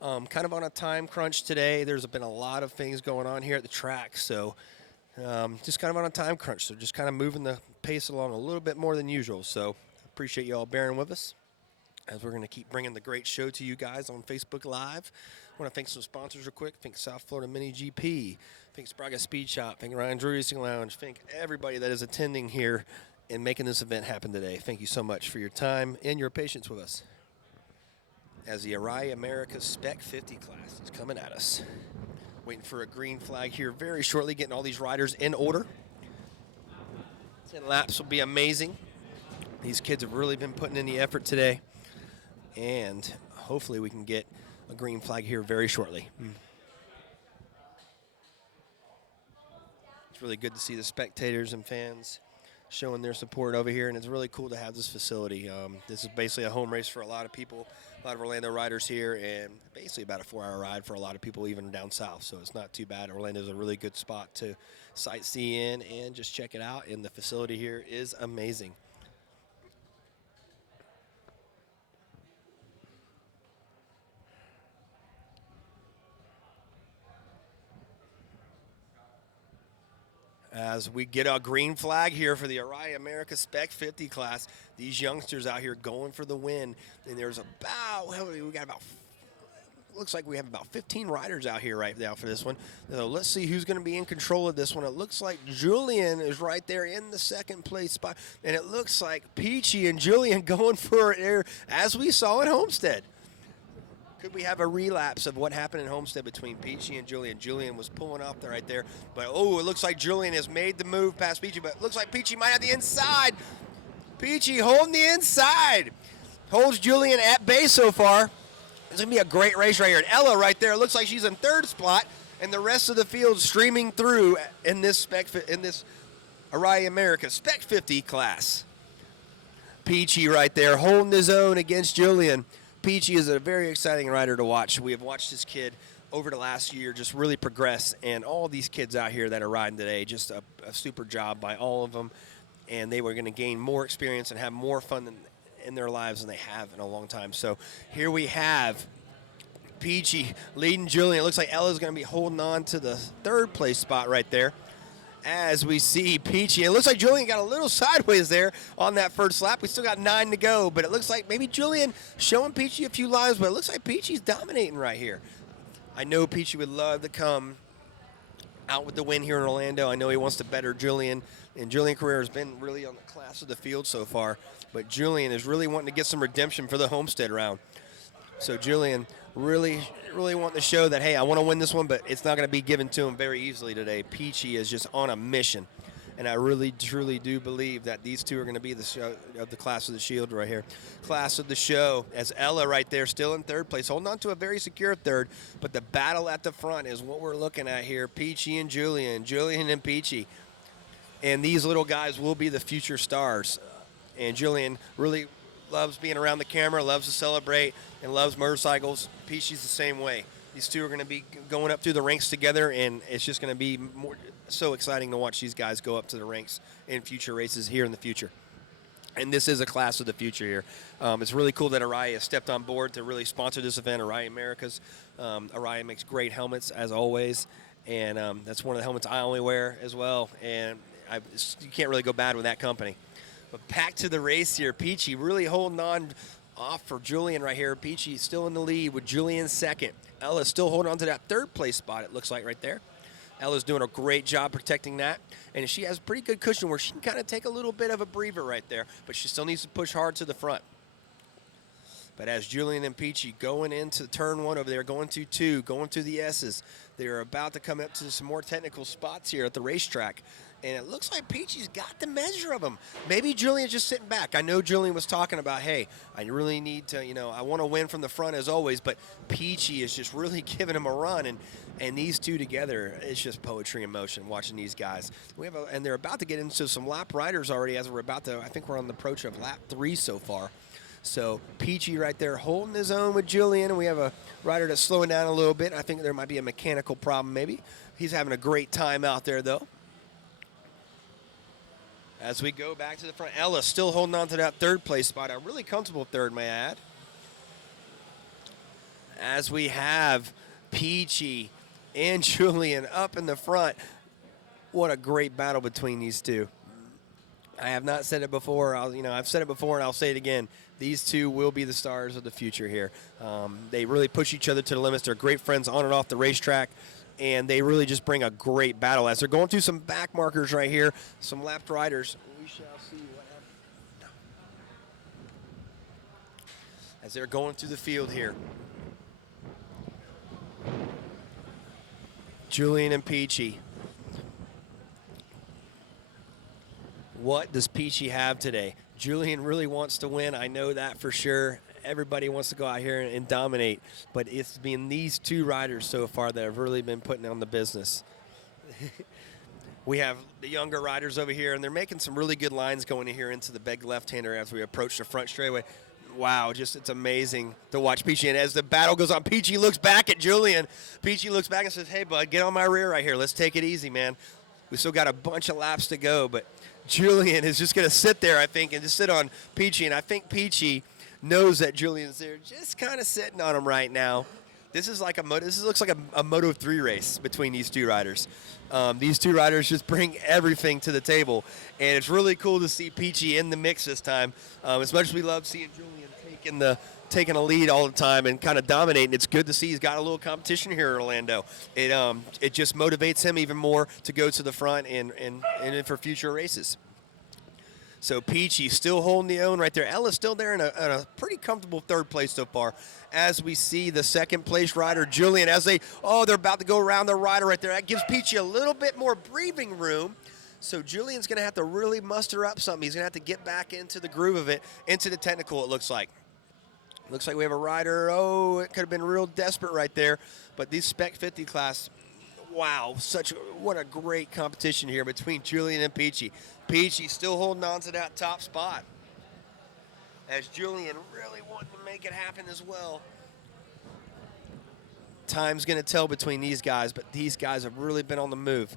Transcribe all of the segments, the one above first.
Kind of on a time crunch today. There's been a lot of things going on here at the track, so just kind of on a time crunch. So just kind of moving the pace along a little bit more than usual. So appreciate you all bearing with us as we're going to keep bringing the great show to you guys on Facebook Live. I want to thank some sponsors real quick. Thank South Florida Mini GP. Thank Spraga Speed Shop. Thank Ryan Drew Racing Lounge. Thank everybody that is attending here and making this event happen today. Thank you so much for your time and your patience with us as the Arai America Spec 50 class is coming at us. Waiting for a green flag here very shortly, getting all these riders in order. 10 laps will be amazing. These kids have really been putting in the effort today, and hopefully we can get a green flag here very shortly. It's really good to see the spectators and fans showing their support over here, and it's really cool to have this facility. This is basically a home race for a lot of people, a lot of Orlando riders here, and basically about a 4-hour ride for a lot of people even down south, so it's not too bad. Orlando's a really good spot to sightsee in and just check it out, and the facility here is amazing. As we get a green flag here for the Arai America Spec 50 class, these youngsters out here going for the win. And there's looks like we have about 15 riders out here right now for this one. So let's see who's going to be in control of this one. It looks like Julian is right there in the second place spot. And it looks like Peachy and Julian going for it as we saw at Homestead. Could we have a relapse of what happened in Homestead between Peachy and Julian? Julian was pulling up there right there. But, it looks like Julian has made the move past Peachy. But it looks like Peachy might have the inside. Peachy holding the inside. Holds Julian at bay so far. It's going to be a great race right here. And Ella right there looks like she's in third spot. And the rest of the field streaming through in this Arai America Spec 50 class. Peachy right there holding his own against Julian. Peachy is a very exciting rider to watch. We have watched this kid over the last year just really progress, and all these kids out here that are riding today, just a super job by all of them, and they were going to gain more experience and have more fun in their lives than they have in a long time. So here we have Peachy leading Julian. It looks like Ella's going to be holding on to the third place spot right there. As we see Peachy, it looks like Julian got a little sideways there on that first lap. We still got 9 to go, but it looks like maybe Julian showing Peachy a few lives, but it looks like Peachy's dominating right here. I know Peachy would love to come out with the win here in Orlando. I know he wants to better Julian, and Julian Carrera has been really on the class of the field so far, but Julian is really wanting to get some redemption for the Homestead round. So Julian really wanting to show that, hey, I want to win this one, but it's not going to be given to him very easily today. Peachy is just on a mission, and I really, truly do believe that these two are going to be the show of the class of the shield right here. Class of the show, as Ella right there still in third place, holding on to a very secure third, but the battle at the front is what we're looking at here. Peachy and Julian and Peachy, and these little guys will be the future stars, and Julian really loves being around the camera, loves to celebrate, and loves motorcycles. Peachy's the same way. These two are going to be going up through the ranks together, and it's just going to be so exciting to watch these guys go up to the ranks in future races here in the future. And this is a class of the future here. It's really cool that Arai has stepped on board to really sponsor this event, Arai Americas. Arai makes great helmets, as always, and that's one of the helmets I only wear as well, and you can't really go bad with that company. But back to the race here. Peachy really holding on off for Julian right here. Peachy still in the lead with Julian second. Ella's still holding on to that third place spot, it looks like right there. Ella's doing a great job protecting that. And she has pretty good cushion where she can kind of take a little bit of a breather right there. But she still needs to push hard to the front. But as Julian and Peachy going into turn 1 over there, going to 2, going to the S's, they're about to come up to some more technical spots here at the racetrack. And it looks like Peachy's got the measure of him. Maybe Julian's just sitting back. I know Julian was talking about, hey, I really need to, I want to win from the front as always, but Peachy is just really giving him a run. And these two together, it's just poetry in motion watching these guys. And they're about to get into some lap riders already as we're about to, I think we're on the approach of lap 3 so far. So Peachy right there holding his own with Julian, and we have a rider that's slowing down a little bit. I think there might be a mechanical problem maybe. He's having a great time out there though. As we go back to the front, Ella still holding on to that third place spot. A really comfortable third, may I add. as we have Peachy and Julian up in the front. What a great battle between these two. I have not said it before. I've said it before, and I'll say it again. These two will be the stars of the future here. They really push each other to the limits. They're great friends on and off the racetrack, and they really just bring a great battle. As they're going through some back markers right here, some lapped riders, we shall see what happens. As they're going through the field here. Julian and Peachy. What does Peachy have today? Julian really wants to win. I know that for sure. Everybody wants to go out here and dominate, but it's been these two riders so far that have really been putting on the business. We have the younger riders over here, and they're making some really good lines going in here into the big left-hander as we approach the front straightaway. Wow, it's amazing to watch Peachy. And as the battle goes on, Peachy looks back at Julian. Peachy looks back and says, hey, bud, get on my rear right here. Let's take it easy, man. We still got a bunch of laps to go, but Julian is just going to sit there, I think, and just sit on Peachy. And I think Peachy knows that Julian's there, just kind of sitting on him right now. This looks like a Moto 3 race between these two riders. These two riders just bring everything to the table, and it's really cool to see Peachy in the mix this time. As much as we love seeing Julian taking a lead all the time and kind of dominating, it's good to see he's got a little competition here in Orlando. It just motivates him even more to go to the front and for future races. So Peachy still holding the own right there. Ella's still there in a pretty comfortable third place so far. As we see the second place rider, Julian, they're about to go around the rider right there. That gives Peachy a little bit more breathing room. So Julian's going to have to really muster up something. He's going to have to get back into the groove of it, into the technical, it looks like. Looks like we have a rider. Oh, it could have been real desperate right there. But these Spec 50 class, wow, what a great competition here between Julian and Peachy. Peachy still holding on to that top spot, as Julian really wanting to make it happen as well. Time's going to tell between these guys, but these guys have really been on the move.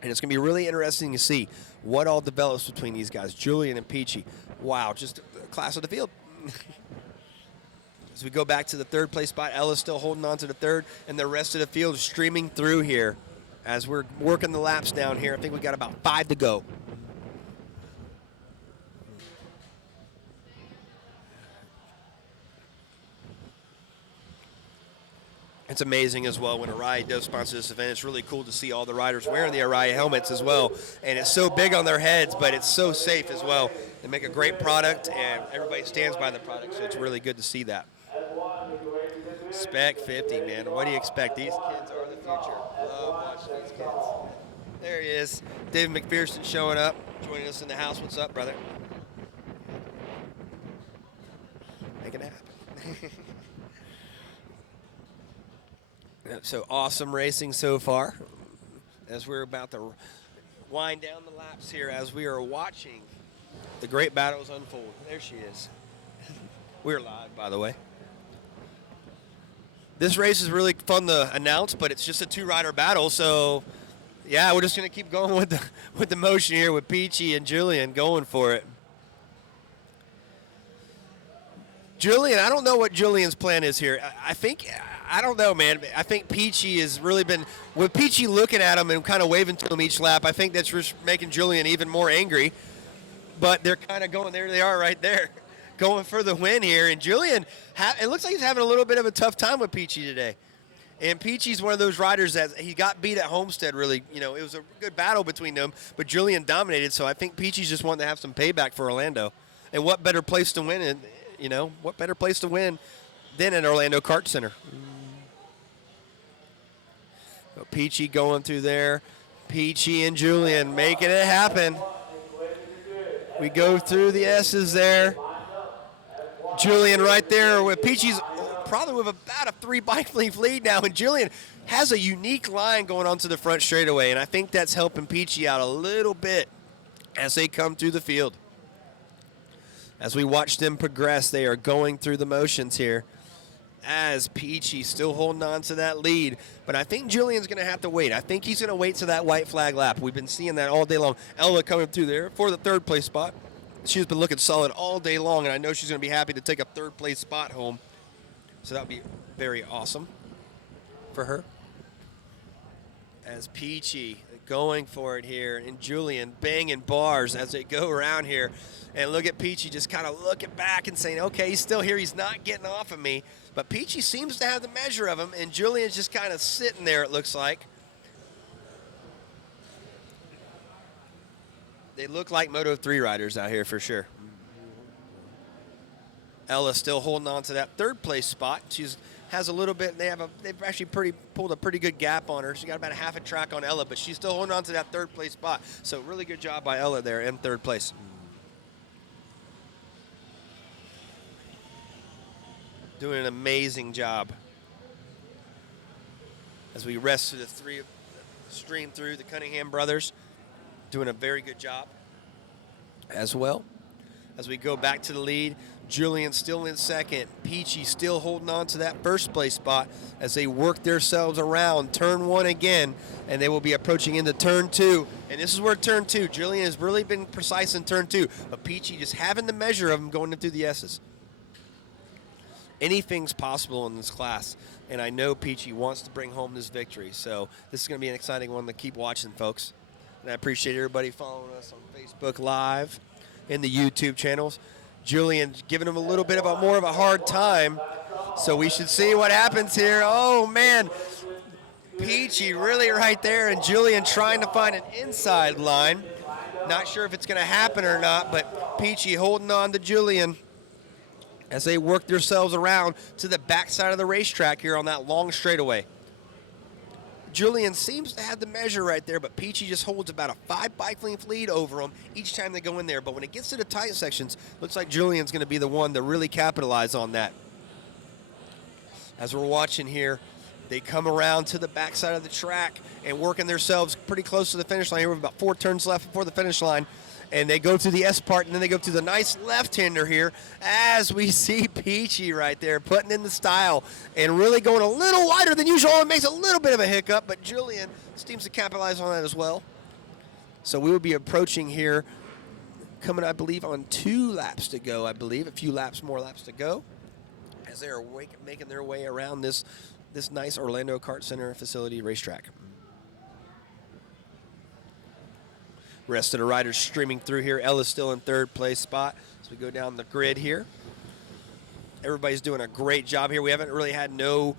And it's going to be really interesting to see what all develops between these guys, Julian and Peachy. Wow, just a class of the field. As we go back to the third place spot, Ella's still holding on to the third, and the rest of the field is streaming through here as we're working the laps down here. I think we got about 5 to go. It's amazing as well when Arai does sponsor this event. It's really cool to see all the riders wearing the Arai helmets as well. And it's so big on their heads, but it's so safe as well. They make a great product, and everybody stands by the product, so it's really good to see that. Spec 50, man. What do you expect? These kids are the future. Love watching these kids. There he is. David McPherson showing up, joining us in the house. What's up, brother? Making it happen. So awesome racing so far, as we're about to wind down the laps here as we are watching the great battles unfold. There she is. We're live, by the way. This race is really fun to announce, but it's just a two-rider battle, so yeah, we're just going to keep going with the motion here with Peachy and Julian going for it. Julian, I don't know what Julian's plan is here. I don't know, man. I think Peachy has really been, with Peachy looking at him and kind of waving to him each lap, I think that's just making Julian even more angry. But they're kind of going, there they are right there, going for the win here. And Julian, it looks like he's having a little bit of a tough time with Peachy today. And Peachy's one of those riders that he got beat at Homestead, really. You know, it was a good battle between them, but Julian dominated. So I think Peachy's just wanting to have some payback for Orlando. And what better place to win, what better place to win than an Orlando Kart Center? So Peachy going through there. Peachy and Julian making it happen. We go through the S's there. Julian right there with Peachy's probably with about a 3-bike length lead now, and Julian has a unique line going onto the front straightaway, and I think that's helping Peachy out a little bit as they come through the field. As we watch them progress, they are going through the motions here as Peachy still holding on to that lead. But I think Julian's going to have to wait. I think he's going to wait to that white flag lap. We've been seeing that all day long. Ella coming through there for the third place spot. She's been looking solid all day long, and I know she's going to be happy to take a third place spot home So that would be very awesome for her. As Peachy going for it here, and Julian banging bars as they go around here. And look at Peachy just kind of looking back and saying, okay, he's still here. He's not getting off of me. But Peachy seems to have the measure of him, and Julian's just kind of sitting there, it looks like. They look like Moto3 riders out here for sure. Ella still holding on to that third place spot. She's has a little bit. They've actually pulled a pretty good gap on her. She got about a half a track on Ella, but she's still holding on to that third place spot. So really good job by Ella there in third place. Doing an amazing job. As we rest through the stream through the Cunningham brothers, doing a very good job as well. As we go back to the lead, Julian still in second. Peachy still holding on to that first place spot as they work themselves around turn one again, and they will be approaching into turn two. And this is where turn two, Julian has really been precise in turn two, but Peachy just having the measure of him going through the S's. Anything's possible in this class, and I know Peachy wants to bring home this victory, so this is going to be an exciting one to keep watching, folks. And I appreciate everybody following us on Facebook Live and the YouTube channels. Julian giving him a little bit of more of a hard time, so we should see what happens here. Oh, man. Peachy really right there, and Julian trying to find an inside line. Not sure if it's going to happen or not, but Peachy holding on to Julian as they work themselves around to the backside of the racetrack here on that long straightaway. Julian seems to have the measure right there, but Peachy just holds about a 5 bike length lead over him each time they go in there. But when it gets to the tight sections, looks like Julian's going to be the one to really capitalize on that. As we're watching here, they come around to the backside of the track and working themselves pretty close to the finish line here with about 4 turns left before the finish line. And they go to the S part, and then they go to the nice left-hander here as we see Peachy right there putting in the style and really going a little wider than usual. It makes a little bit of a hiccup, but Julian seems to capitalize on that as well. So we will be approaching here, coming, I believe, on 2 laps to go, I believe. A few more laps to go as they are making their way around this nice Orlando Kart Center facility racetrack. Rest of the riders streaming through here. Ella's still in third place spot as we go down the grid here. Everybody's doing a great job here. We haven't really had no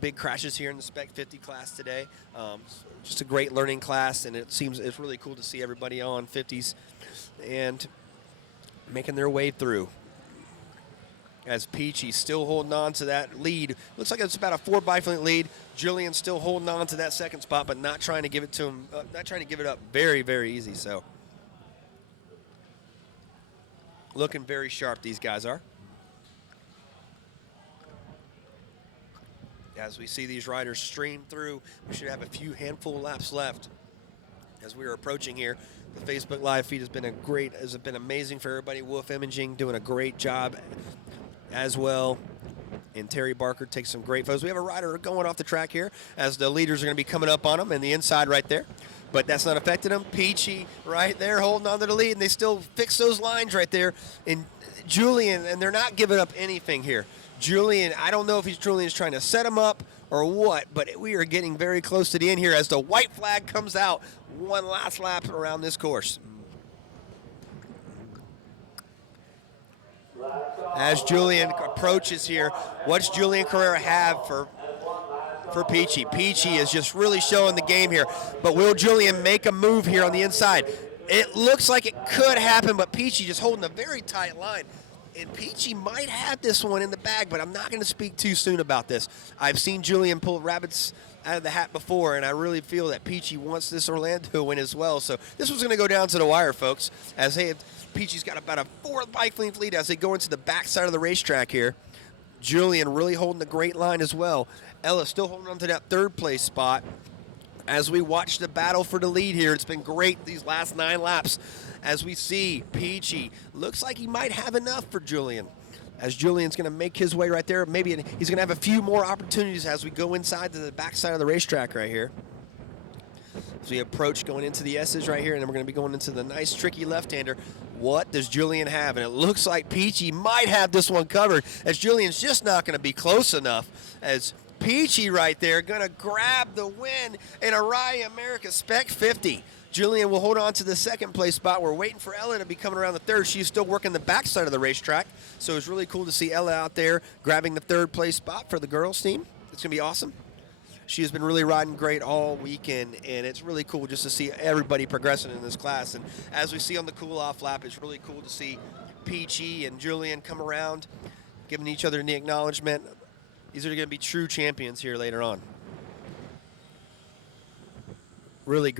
big crashes here in the Spec50 class today. Just a great learning class, and it's really cool to see everybody on 50s and making their way through. As Peachy still holding on to that lead. Looks like it's about a 4 bike length lead. Julian still holding on to that second spot, but not trying to give it to him. Not trying to give it up very, very easy. So looking very sharp, these guys are. As we see these riders stream through, we should have a few handful of laps left as we are approaching here. The Facebook Live feed has been amazing for everybody. Wolf Imaging doing a great job as well. And Terry Barker takes some great photos. We have a rider going off the track here as the leaders are going to be coming up on him and the inside right there. But that's not affecting him. Peachy right there holding on to the lead, and they still fix those lines right there. And Julian, and they're not giving up anything here. Julian, I don't know if Julian's trying to set him up or what, but we are getting very close to the end here as the white flag comes out. One last lap around this course. As Julian approaches here, what's Julian Carrera have for Peachy? Peachy is just really showing the game here. But will Julian make a move here on the inside? It looks like it could happen, but Peachy just holding a very tight line. And Peachy might have this one in the bag, but I'm not going to speak too soon about this. I've seen Julian pull rabbits out of the hat before, and I really feel that Peachy wants this Orlando win as well. So this was going to go down to the wire, folks, as Peachy's got about a 4 bike length lead as they go into the backside of the racetrack here. Julian really holding the great line as well. Ella still holding on to that 3rd place spot. As we watch the battle for the lead here, it's been great these last 9 laps. As we see Peachy, looks like he might have enough for Julian. As Julian's going to make his way right there. Maybe he's going to have a few more opportunities as we go inside to the backside of the racetrack right here. As we approach going into the S's right here, and then we're going to be going into the nice, tricky left-hander. what does Julian have? And it looks like Peachy might have this one covered, as Julian's just not going to be close enough, as Peachy right there going to grab the win in Arai America Spec50. Julian will hold on to the second place spot. We're waiting for Ella to be coming around the third. She's still working the backside of the racetrack, so it's really cool to see Ella out there grabbing the third place spot for the girls team. It's going to be awesome. She has been really riding great all weekend, and it's really cool just to see everybody progressing in this class. And as we see on the cool-off lap, it's really cool to see Peachy and Julian come around, giving each other the acknowledgement. These are going to be true champions here later on. Really great.